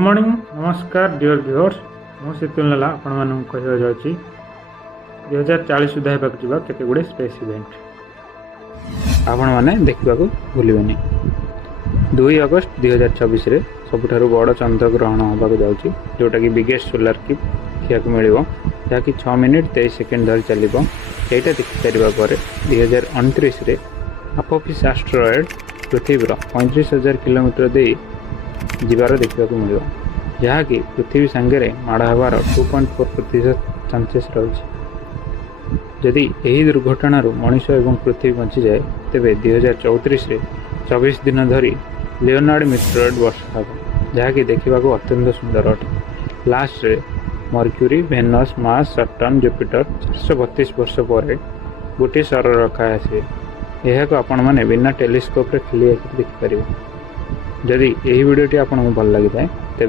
Good morning नमस्कार dear viewers मु शीतल नाला आपण मानक कहवा जाउची 2040 सुधा हेबाक जिबा केते गुडे स्पेस इवेंट आपण माने देखिबा को भूलिबेनी। 2 अगस्त 2024 रे सबुठारु बड़ चंद्र ग्रहण होबाक जाउची जोटा कि बिगेस्ट सोलर किप देखिया को मिलिबो जाकि 6 मिनिट 23 सेकंड धरि चलिबो। एटा देखि सारिबा परे 2029 रे अपोफिस एस्टेरॉयड पृथ्वीर 35,000 किलोमीटर दे जीवार देखा मिल जहाँकि पृथ्वी सांगे माड़ हबार 2.4% चांसेस रही। जदि यही दुर्घटन मनीष एवं पृथ्वी बंची जाए तेरे 2034 रे 24 दिन धरी लियोनार्ड मेटेरॉइड वर्षा हे जहाँकि देखा अत्यंत सुंदर अटे। लास्ट रे Mercury Venus Mars Saturn Jupiter 432 वर्ष पर गोटे सौर रखा आसे यह आपण मैंने बिना टेलीस्कोप रे खेली देखिपारे। जदि यही वीडियोटी आपको भल लगी था